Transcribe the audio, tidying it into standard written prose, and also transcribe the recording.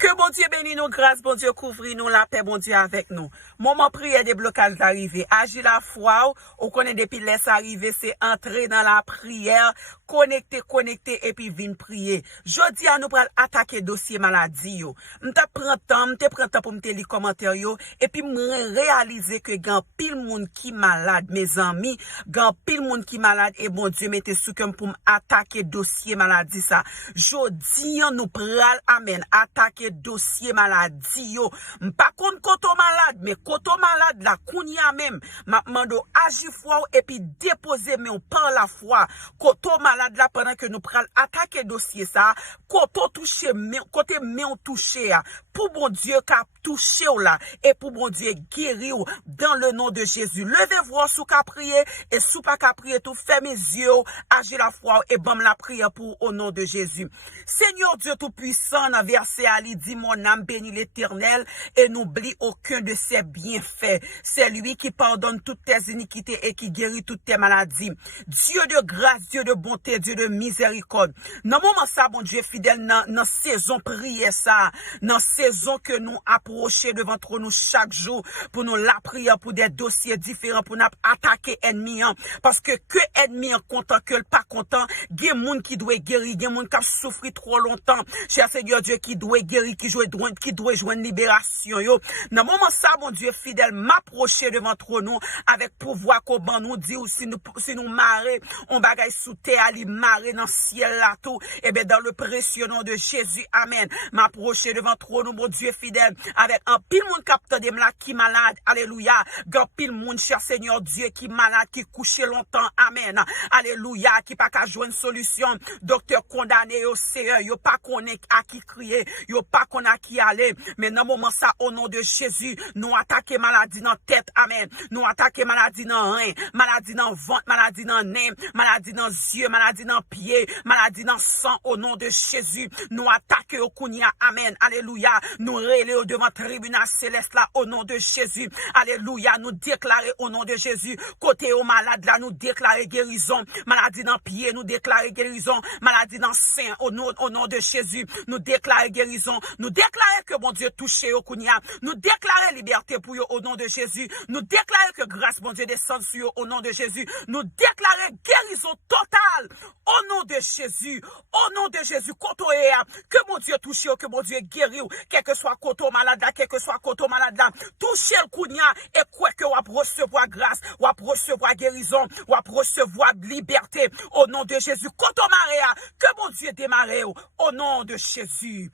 Que bon Dieu bénisse nous, grâce, bon Dieu couvre nous, la paix, bon Dieu avec nous. Moment prière des blocages arrivés. Agir la foi, on connaît depuis laisse arriver, c'est entrer dans la prière, connecter, et puis venir prier. Jodi à nous pour attaquer dossier maladie. M'ta prend temps pour me lire commentaire yo, et puis me réaliser que gan pile monde qui malade, mes amis, gan pile monde qui malade, et bon Dieu mettez sous comme pour attaquer dossier maladie ça. Jodi nous pral amen, attaquer dossier maladie yo. Pas contre koto malade, mais koto malade la kounya même. M'a mando agir foi et puis déposer mais on par la foi. Koto malade là pendant que nous pral attaquer dossier ça, koto touché côté mais on touché pour bon Dieu qu'a touché là et pour bon Dieu guérir dans le nom de Jésus. Levez-vous sous qu'a prier et sous pas qu'a prier tout fermez mes yeux, agir la foi et bam la prière pour au nom de Jésus. Seigneur Dieu tout puissant, dans verset Ali dit mon âme bénit l'Éternel et n'oublie aucun de ses bienfaits. C'est lui qui pardonne toutes tes iniquités et qui guérit toutes tes maladies. Dieu de grâce, Dieu de bonté, Dieu de miséricorde. Dans moment ça, bon Dieu fidèle, dans saison prière ça, dans saison que nous approcher devant nous chaque jour pour nous la prière pour des dossiers différents pour nous attaquer ennemi parce que ennemi content que pas content, il y a monde qui doit guérir, il y a monde qui a souffert trop longtemps. Cher Seigneur Dieu qui doit guérir, qui doit joindre libération yo. Dans moment ça mon Dieu fidèle m'approcher devant nous avec pouvoir qu'on nous dit ou si nous marrer on bagaille sous terre ali marrer dans ciel là tout et ben dans le précieux nom de Jésus amen. M'approcher devant nous mon Dieu fidèle avec un pile monde capteur de là qui malade alléluia. Grand pile monde cher Seigneur Dieu qui malade qui couché longtemps amen. Alléluia qui pas qu'à joindre solution docteur condamné au Seigneur yo pas connaît à qui crier yo pas connaît à qui aller mais dans moment ça au nom de Jésus nous attaquer maladie dans tête amen nous attaquer maladie dans rein maladie dans ventre maladie dans nez maladie dans yeux maladie dans pied maladie dans sang au nom de Jésus nous attaquer au kounia amen alléluia nous relais au devant tribunal céleste là au nom de Jésus alléluia nous déclarer au nom de Jésus côté au malade là nous déclarer guérison maladie dans pied nous déclarer guérison maladie dans sein au nom de Jésus nous déclarer guérison nous déclarer que bon Dieu touché au kounia nous déclarer liberté pour eux au nom de Jésus nous déclarer que grâce bon Dieu descend sur eux au nom de Jésus nous déclarer guérison totale au nom de Jésus koto que mon Dieu touché que mon Dieu guéri quel que soit koto malade là quel que soit koto malade là toucher le kounia et quoi que on recevoir grâce on recevoir guérison on recevoir liberté au nom de Jésus koto maréa que mon Dieu démarre au nom de Jésus